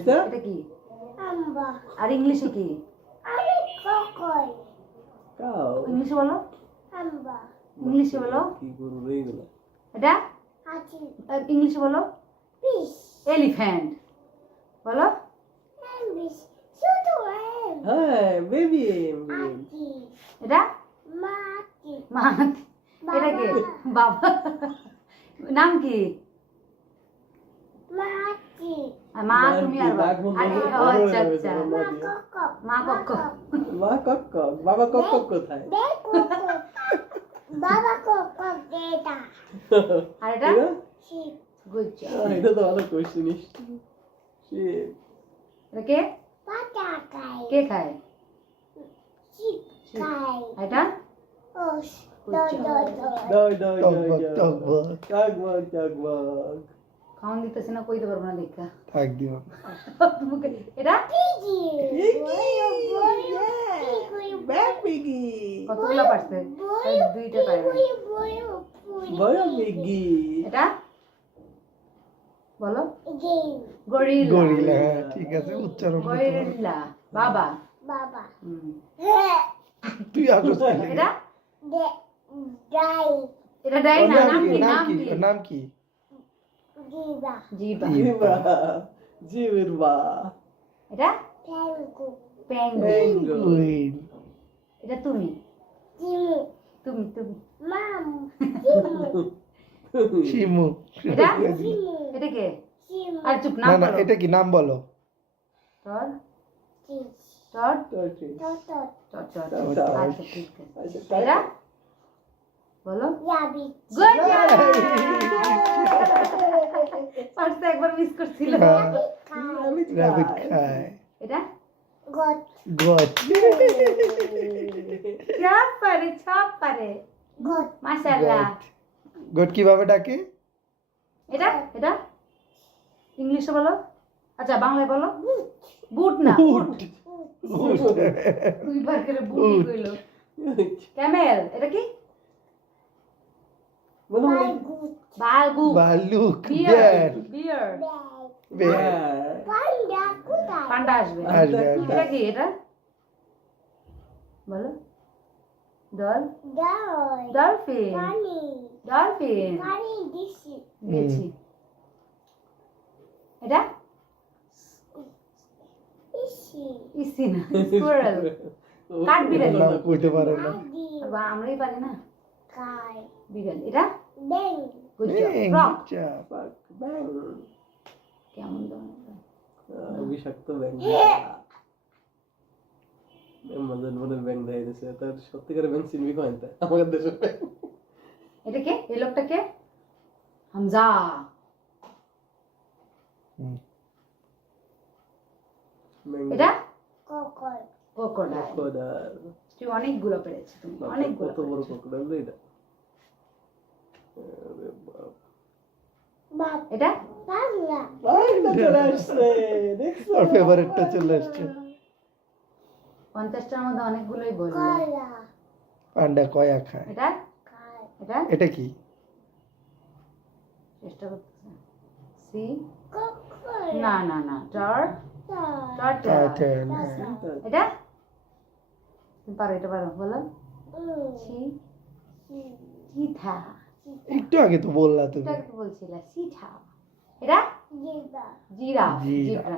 এটা এটা কি? আম্বা আর ইংলিশে কি? আমি ককই কাউ ইংলিশে বলো। আম্বা ইংলিশে বলো। কি গরু রে এগুলা? এটা আছি ইংলিশে বলো। পিস এলিফ্যান্ট বলো। এমবিস শুধু এম হ্যাঁ বেবি বেবি আছি এটা মাটি মা। এটা কি? বাবা। নাম কি? মাটি আর মা তুমি আর বাবা। ও আচ্ছা আচ্ছা। মা মা কক কক্ক। মা কক বাবা কক কোথায়? দেখো বাবা কক দেটা আর এটা এটা শিপ গুড জব। এটা তো ভালো কোশ্চেন শিট এটা কে? পাতা খাই কে খায়? শিপ খাই এটা ওস Good দ job. দ দ টকবক টকবক খাওয়ান দিতেছে না, কইতে পারবো না দেখা। থাক দিও মুখে। এটা পিজি বেবি কতগুলো পারছে? এই দুইটা পারে। বড় বিগি এটা বলো। Game gorilla. গরিলা হ্যাঁ ঠিক আছে উচ্চারণ করতে পারো। গরিলা বাবা। বাবা হুম। তুই আসস কি এটা দে ডাই এটা ডাই না, নাম কি? নাম নাম কি কি? নাম কি জিবা জিবা। জিবা জিবা এটা ট্যাঙ্কু পেঙ্গুইন। উইন এটা তুমি জিমু তুমি তুমি মাম জিমু শিমু এটা জিমু এটা কে? জিমু আর চুপ না নাম না বলো। এটা কি নাম বলো টর চিজ টর টট টর টর। টর। আচ্ছা ঠিক আছে। এটা বলো। Yabby good job. ফার্স্টে একবার মিস করছিল। র‍্যাবিট খায় এটা গট গট সব পারে সব পারে। গট মাশাআল্লাহ। গট কিভাবে ডাকে এটা এটা ইংলিশে বলো। আচ্ছা বাংলায় বলো। বুট না উট বুট। তুই বার করে বুট কইলো। ক্যামেল এটা কি? বলো বাই গুড বালগু। ভালুক বিয়ার বের বিয়ার। ব্যাগ বের পান্ডা কোথায় পান্ডা আসবে। আসবে এটা আসবে কি? এটা বলো। ডল ডাই ডলফিন পানি ডলফিন পানি দিছি গেছি। এটা ইসি ইসি না স্কুয়ারেল। কাঠবিড়ালি। নাম কইতে পারে না আদি আমরাই পারি না। কাই বিড়াল। এটা বেং গুড জব। এই, ফ্রগ good job. কেমন ধরনের? বিষাক্ত ব্যাং আমাদের মনে ব্যাং দেয় দিছে তার সত্যিকারের ব্যাং চিনবি কোন তা আমাদের দেশে এটা কে? এই লোকটা কে? হামজা। হুম। এটা কোকর ক্রোকোডাইল। কোদার তুই অনেকগুলো পেরেছিস, তুমি অনেকগুলো কত বড় পেরেছিস। কোকোডাইল রে এটা আরে বাপ বাপ এটা বাংলা বাংলা চলে আসছে দেখছো ওর ফেভারিটটা চলে আসছে 50টার মধ্যে অনেকগুলোই বললো। কলা পান্ডা কয়া খায় এটা কাই এটা এটা কি চেষ্টা করতেছে। সি কোকর না না না টর টর্টল। টার্টেল এটা তুমি পারো, এটা পারো বলো। ছি চিঠা। একটু আগে তো বললা তুমি এটা তো বলছিলা চিঠা। এটা জিবা জিরাফ। জিরাফ। জিব্রা